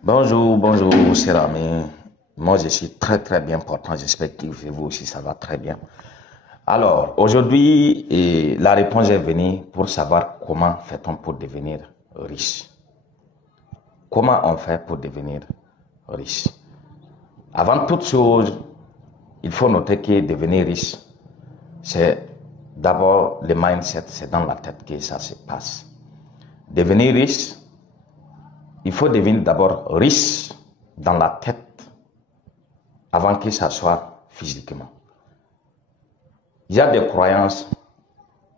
Bonjour, bonjour, cher ami. Moi, je suis très bien portant. J'espère que vous aussi, ça va très bien. Alors, aujourd'hui, la réponse est venue pour savoir comment fait-on pour devenir riche. Comment on fait pour devenir riche? Avant toute chose, il faut noter que devenir riche, c'est d'abord le mindset, c'est dans la tête que ça se passe. Devenir riche, il faut devenir d'abord riche dans la tête avant que ça soit physiquement. Il y a des croyances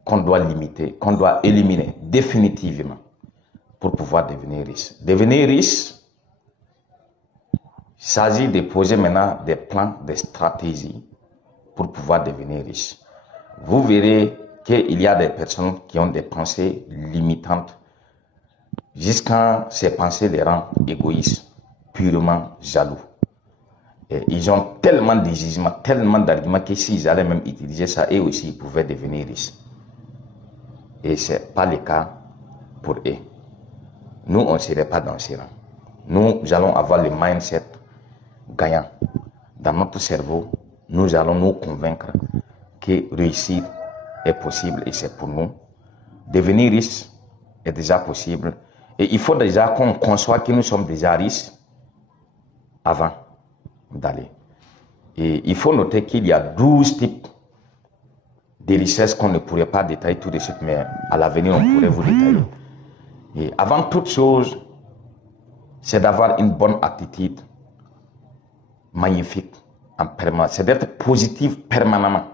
qu'on doit limiter, qu'on doit éliminer définitivement pour pouvoir devenir riche. Devenir riche, il s'agit de poser maintenant des plans, des stratégies pour pouvoir devenir riche. Vous verrez qu'il y a des personnes qui ont des pensées limitantes jusqu'à ces pensées les rendent égoïstes, purement jaloux. Et ils ont tellement de jugements, tellement d'arguments que s'ils allaient même utiliser ça, eux aussi, ils pouvaient devenir riches. Et ce n'est pas le cas pour eux. Nous, on ne serait pas dans ces rangs. Nous allons avoir le mindset gagnant. Dans notre cerveau, nous allons nous convaincre que réussir est possible et c'est pour nous. Devenir riche est déjà possible. Et il faut déjà qu'on conçoit que nous sommes déjà riches avant d'aller. Et il faut noter qu'il y a 12 types de richesses qu'on ne pourrait pas détailler tout de suite, mais à l'avenir, on pourrait vous détailler. Et avant toute chose, c'est d'avoir une bonne attitude magnifique en permanence. C'est d'être positif permanemment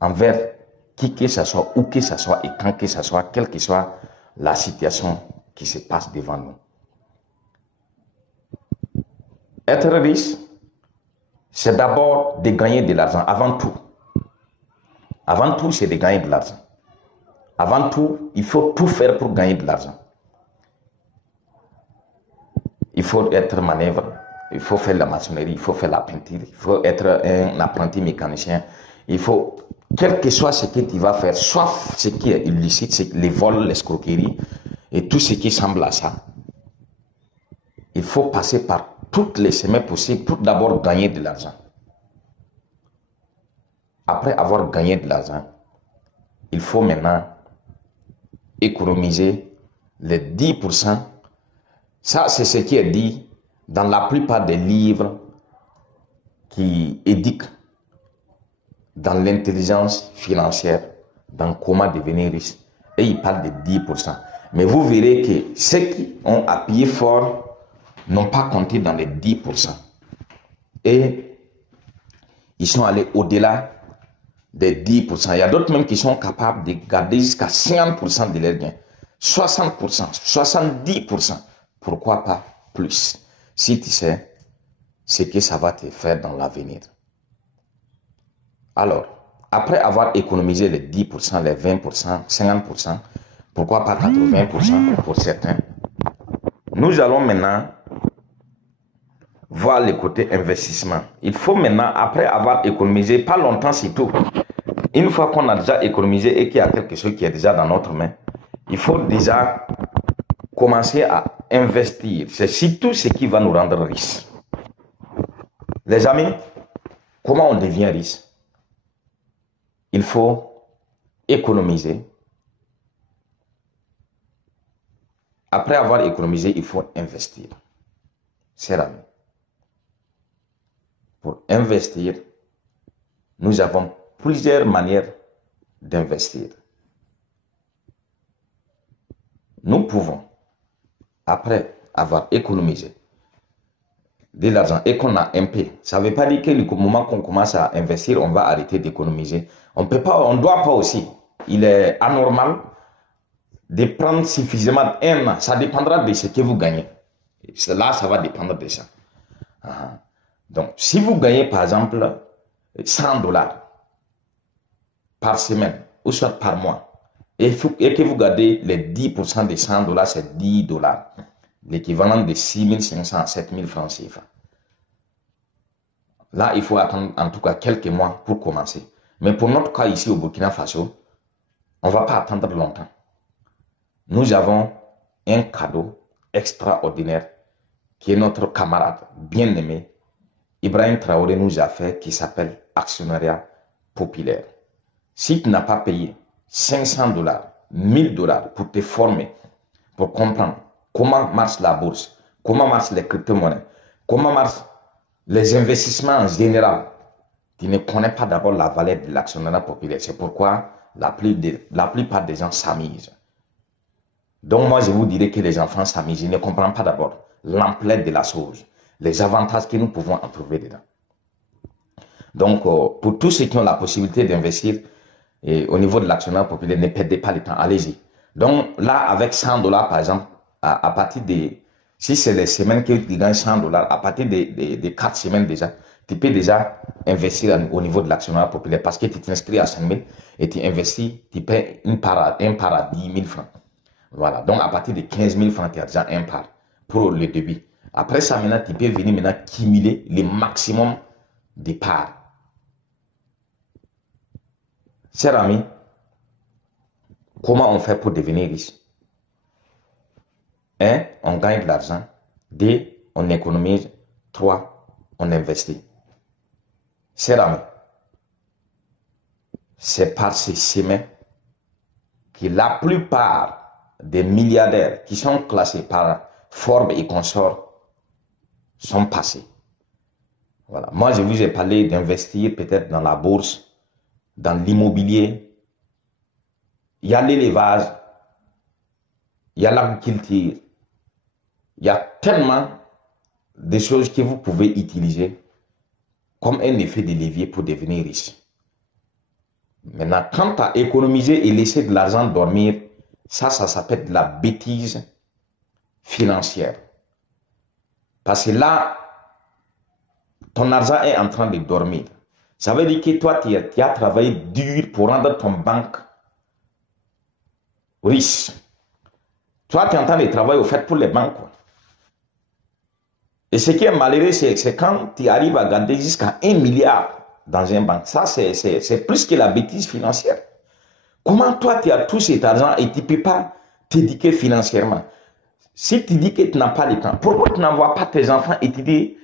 envers qui que ce soit, où que ce soit et quand que ce soit, quelle que soit la situation qui se passe devant nous. Être riche, c'est d'abord de gagner de l'argent, avant tout. Avant tout, c'est de gagner de l'argent. Avant tout, il faut tout faire pour gagner de l'argent. Il faut être manœuvre, il faut faire la maçonnerie, il faut faire la peinture, il faut être un apprenti mécanicien. Il faut, quel que soit ce que tu vas faire, soit ce qui est illicite, les vols, l'escroquerie et tout ce qui semble à ça, il faut passer par toutes les chemins possibles pour d'abord gagner de l'argent. Après avoir gagné de l'argent, il faut maintenant économiser les 10%. Ça, c'est ce qui est dit dans la plupart des livres qui éduquent dans l'intelligence financière, dans comment devenir riche. Et ils parlent de 10%. Mais vous verrez que ceux qui ont appuyé fort n'ont pas compté dans les 10%. Et ils sont allés au-delà des 10%. Il y a d'autres même qui sont capables de garder jusqu'à 50% de leurs gains. 60%, 70%. Pourquoi pas plus? Si tu sais ce que ça va te faire dans l'avenir. Alors, après avoir économisé les 10%, les 20%, 50%, pourquoi pas 80% pour certains, nous allons maintenant voir le côté investissement. Il faut maintenant, après avoir économisé, pas longtemps c'est tout. Une fois qu'on a déjà économisé et qu'il y a quelque chose qui est déjà dans notre main, il faut déjà commencer à investir. C'est surtout ce qui va nous rendre riches. Les amis, comment on devient riche? Il faut économiser. Après avoir économisé, il faut investir. C'est la même. Pour investir, nous avons plusieurs manières d'investir. Nous pouvons, après avoir économisé de l'argent et qu'on a un peu, ça ne veut pas dire que le moment qu'on commence à investir, on va arrêter d'économiser. On peut pas, on ne doit pas aussi. Il est anormal de prendre suffisamment un an. Ça dépendra de ce que vous gagnez. Là, ça va dépendre de ça. Donc, si vous gagnez par exemple 100 dollars par semaine ou soit par mois, et que vous gardez les 10% de 100 dollars, c'est 10 dollars. L'équivalent de 6 500 à 7 000 francs CFA. Là, il faut attendre en tout cas quelques mois pour commencer. Mais pour notre cas ici au Burkina Faso, on ne va pas attendre longtemps. Nous avons un cadeau extraordinaire qui est notre camarade bien-aimé, Ibrahim Traoré nous a fait, qui s'appelle actionnariat populaire. Si tu n'as pas payé 500 $, 1000 $ pour te former, pour comprendre comment marche la bourse, comment marchent les crypto-monnaies, comment marchent les investissements en général, tu ne connais pas d'abord la valeur de l'actionnariat populaire. C'est pourquoi la plupart des gens s'amusent. Donc moi, je vous dirais que les enfants s'amusent. Ils ne comprennent pas d'abord l'ampleur de la chose, les avantages que nous pouvons en trouver dedans. Donc, pour tous ceux qui ont la possibilité d'investir au niveau de l'actionnariat populaire, ne perdez pas le temps, allez-y. Donc là, avec 100 $ par exemple, à partir de, si c'est les semaines que tu gagnes 100 $, à partir de 4 semaines déjà, tu peux déjà investir au niveau de l'actionnariat populaire parce que tu t'inscris à 5 000 et tu investis, tu paies un part à 10 000 francs. Voilà, donc à partir de 15 000 francs, tu as déjà un part pour le début. Après ça, maintenant, tu peux venir maintenant cumuler le maximum de parts. Chers amis, comment on fait pour devenir riche? 1. On gagne de l'argent. 2. On économise. 3. On investit. Chers amis, c'est par ces chemins que la plupart des milliardaires qui sont classés par Forbes et consorts sont passés. Voilà. Moi, je vous ai parlé d'investir peut-être dans la bourse, dans l'immobilier. Il y a l'élevage, il y a l'agriculture, il y a tellement de choses que vous pouvez utiliser comme un effet de levier pour devenir riche. Maintenant, quant à économiser et laisser de l'argent dormir, ça s'appelle de la bêtise financière. Parce que là, ton argent est en train de dormir. Ça veut dire que toi, tu as travaillé dur pour rendre ton banque riche. Toi, tu es en train de travailler au fait pour les banques. Quoi. Et ce qui est malheureux, c'est quand tu arrives à garder jusqu'à 1 milliard dans une banque. Ça, c'est plus que la bêtise financière. Comment toi, tu as tout cet argent et tu ne peux pas t'éduquer financièrement? Si tu dis que tu n'as pas le temps, pourquoi tu n'envoies pas tes enfants étudier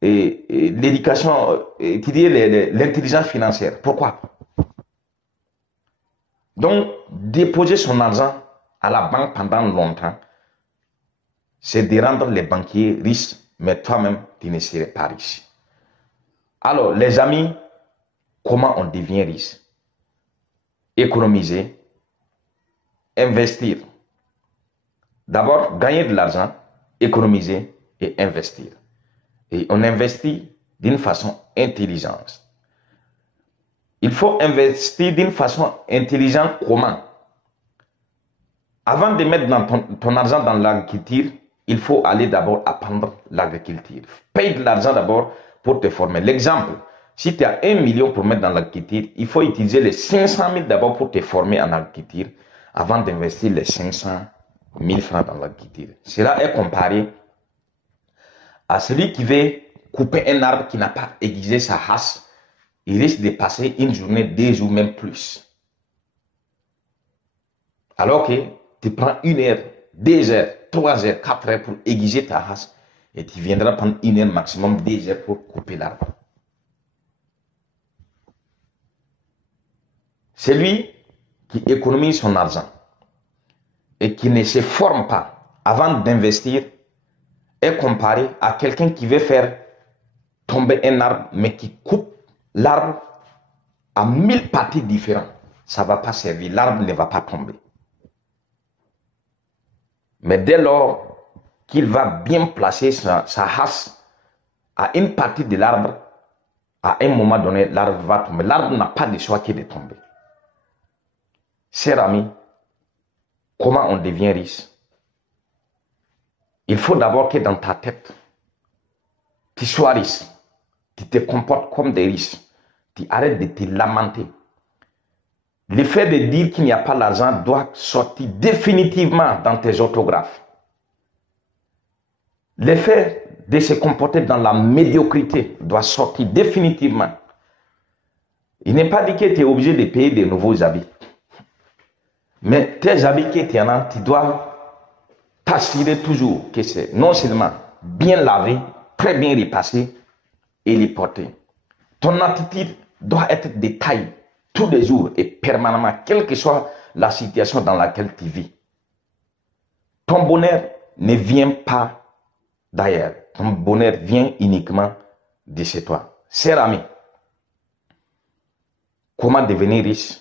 l'éducation, étudier l'intelligence financière? Pourquoi? Donc, déposer son argent à la banque pendant longtemps, c'est de rendre les banquiers riches, mais toi-même, tu ne serais pas riche. Alors, les amis, comment on devient riche? Économiser, investir. D'abord, gagner de l'argent, économiser et investir. Et on investit d'une façon intelligente. Il faut investir d'une façon intelligente comment? Avant de mettre ton argent dans l'agriculture, il faut aller d'abord apprendre l'agriculture. Paye de l'argent d'abord pour te former. L'exemple, si tu as 1 million pour mettre dans l'agriculture, il faut utiliser les 500 000 d'abord pour te former en agriculture avant d'investir les 500 000 francs dans l'agriculture. Cela est comparé à celui qui veut couper un arbre qui n'a pas aiguisé sa hache. Il risque de passer une journée, 2 jours, même plus. Alors que tu prends 1 heure, 2 heures, 3 heures, 4 heures pour aiguiser ta hache et tu viendras prendre 1 heure maximum, 2 heures pour couper l'arbre. Celui qui économise son argent et qui ne se forme pas avant d'investir est comparé à quelqu'un qui veut faire tomber un arbre mais qui coupe l'arbre à 1000 parties différentes. Ça ne va pas servir, l'arbre ne va pas tomber. Mais dès lors qu'il va bien placer sa hache à une partie de l'arbre, à un moment donné, l'arbre va tomber. L'arbre n'a pas de choix que de tomber. Chers amis, comment on devient riche? Il faut d'abord que dans ta tête, tu sois riche, tu te comportes comme des riches, tu arrêtes de te lamenter. Le fait de dire qu'il n'y a pas l'argent doit sortir définitivement dans tes orthographes. Le fait de se comporter dans la médiocrité doit sortir définitivement. Il n'est pas dit que tu es obligé de payer de nouveaux habits. Mais tes habits que tu en as, tu dois t'assurer toujours que c'est non seulement bien laver, très bien repasser et les porter. Ton attitude doit être de taille tous les jours et permanemment, quelle que soit la situation dans laquelle tu vis. Ton bonheur ne vient pas d'ailleurs. Ton bonheur vient uniquement de chez toi. Cher ami, comment devenir riche?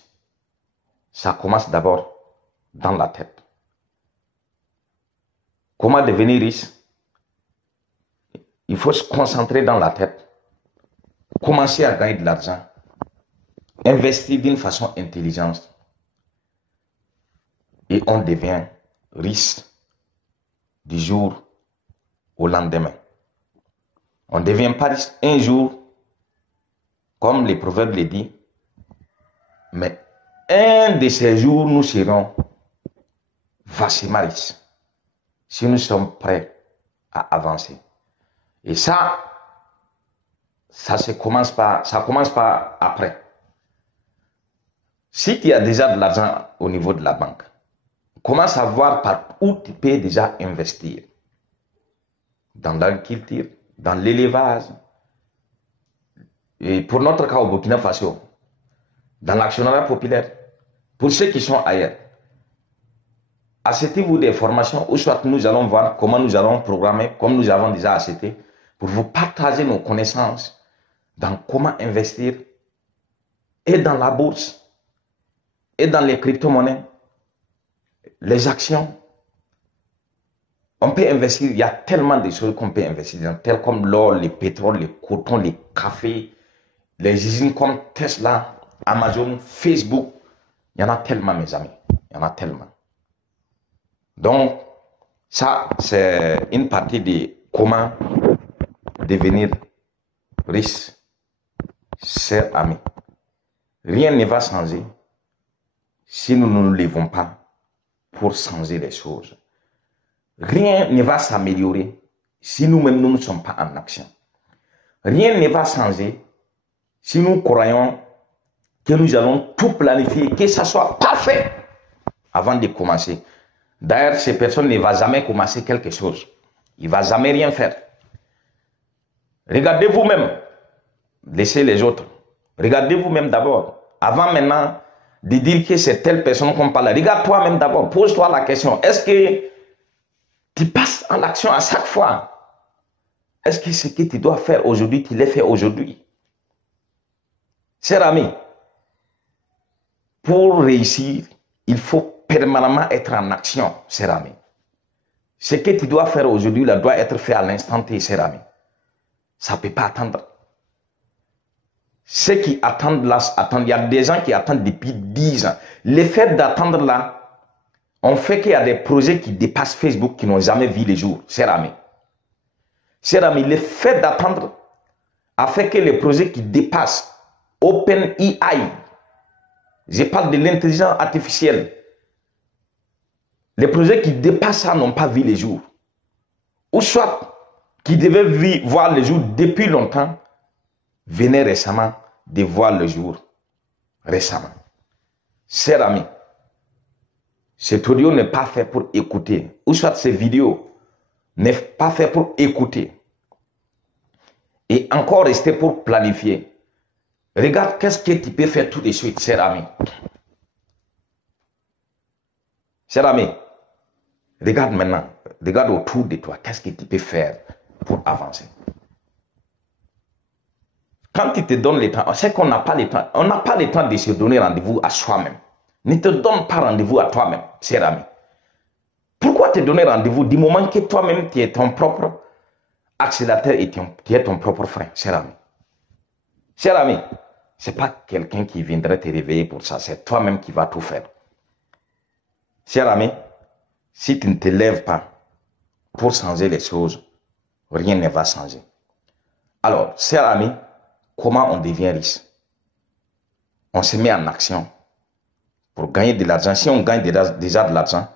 Ça commence d'abord dans la tête. Comment devenir riche? Il faut se concentrer dans la tête. Commencer à gagner de l'argent. Investir d'une façon intelligente. Et on devient riche du jour au lendemain. On ne devient pas riche un jour, comme les proverbes le disent, mais un de ces jours, nous serons vachement riches si nous sommes prêts à avancer. Et ça commence pas après. Si tu as déjà de l'argent au niveau de la banque, commence à voir par où tu peux déjà investir. Dans l'agriculture, dans l'élevage. Et pour notre cas au Burkina Faso, dans l'actionnariat populaire, pour ceux qui sont ailleurs, achetez-vous des formations ou soit nous allons voir comment nous allons programmer, comme nous avons déjà acheté, pour vous partager nos connaissances dans comment investir et dans la bourse et dans les crypto-monnaies, les actions. On peut investir, il y a tellement de choses qu'on peut investir dans, telles comme l'or, le pétrole, le coton, le café, les usines comme Tesla, Amazon, Facebook. Il y en a tellement, mes amis. Il y en a tellement. Donc, ça, c'est une partie de comment devenir riche, chers amis. Rien ne va changer si nous ne nous levons pas pour changer les choses. Rien ne va s'améliorer si nous-mêmes nous ne sommes pas en action. Rien ne va changer si nous croyons que nous allons tout planifier, que ça soit parfait avant de commencer. D'ailleurs, ces personnes ne vont jamais commencer quelque chose. Il ne va jamais rien faire. Regardez vous-même. Laissez les autres. Regardez vous-même d'abord. Avant maintenant de dire que c'est telle personne qu'on parle. Regarde toi-même d'abord. Pose-toi la question. Est-ce que tu passes en action à chaque fois? Est-ce que ce que tu dois faire aujourd'hui, tu l'as fait aujourd'hui? Cher ami, pour réussir, il faut permanemment être en action, cher ami. Ce que tu dois faire aujourd'hui, là, doit être fait à l'instant T, cher ami. Ça ne peut pas attendre. Ceux qui attendent là, attendent. Il y a des gens qui attendent depuis 10 ans. Le fait d'attendre là, on fait qu'il y a des projets qui dépassent Facebook qui n'ont jamais vu les jours, cher ami. Cher ami, le fait d'attendre a fait que les projets qui dépassent OpenAI, je parle de l'intelligence artificielle, les projets qui dépassent ça n'ont pas vu les jours. Ou soit, qui devaient voir le jour depuis longtemps, venaient récemment de voir le jour récemment. Cher ami, cet audio n'est pas fait pour écouter, ou soit ces vidéos n'est pas fait pour écouter et encore rester pour planifier. Regarde qu'est-ce que tu peux faire tout de suite, cher ami. Cher ami, regarde maintenant, regarde autour de toi, qu'est-ce que tu peux faire pour avancer. Quand tu te donnes le temps, c'est qu'on n'a pas le temps, on n'a pas le temps de se donner rendez-vous à soi-même. Ne te donne pas rendez-vous à toi-même, cher ami. Pourquoi te donner rendez-vous du moment que toi-même tu es ton propre accélérateur et tu es ton propre frein, cher ami. Cher ami, ce n'est pas quelqu'un qui viendrait te réveiller pour ça, c'est toi-même qui vas tout faire. Cher ami, si tu ne te lèves pas pour changer les choses, rien ne va changer. Alors, cher ami, comment on devient riche? On se met en action pour gagner de l'argent. Si on gagne déjà de l'argent,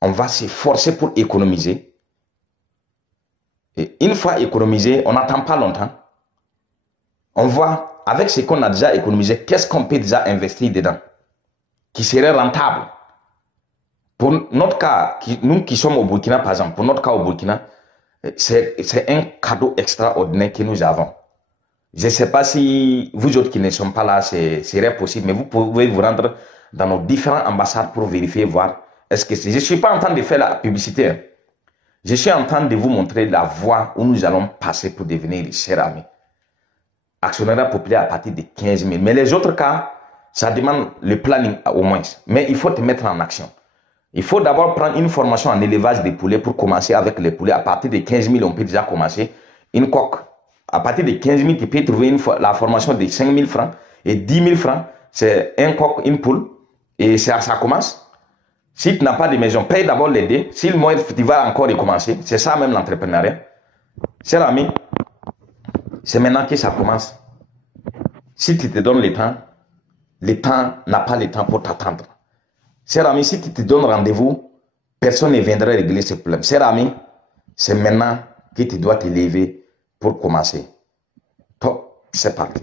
on va s'efforcer pour économiser. Et une fois économisé, on n'attend pas longtemps. On voit, avec ce qu'on a déjà économisé, qu'est-ce qu'on peut déjà investir dedans, qui serait rentable. Pour notre cas, nous qui sommes au Burkina, par exemple, pour notre cas au Burkina, C'est un cadeau extraordinaire que nous avons. Je ne sais pas si vous autres qui ne sont pas là, serait possible, mais vous pouvez vous rendre dans nos différentes ambassades pour vérifier, voir. Est-ce que je ne suis pas en train de faire la publicité. Hein. Je suis en train de vous montrer la voie où nous allons passer pour devenir les chers amis. Actionnariat populaire à partir de 15 000. Mais les autres cas, ça demande le planning au moins. Mais il faut te mettre en action. Il faut d'abord prendre une formation en élevage des poulets pour commencer avec les poulets. À partir de 15 000, on peut déjà commencer une coque. À partir de 15 000, tu peux trouver la formation de 5 000 francs. Et 10 000 francs, c'est un coq, une poule. Et ça commence. Si tu n'as pas de maison, paye d'abord les dés. Si le mois, tu vas encore recommencer. C'est ça même l'entrepreneuriat. Cher ami, c'est maintenant que ça commence. Si tu te donnes le temps n'a pas le temps pour t'attendre. Cher ami, si tu te donnes rendez-vous, personne ne viendra régler ce problème. Cher ami, c'est maintenant que tu dois te lever pour commencer. Top, c'est parti.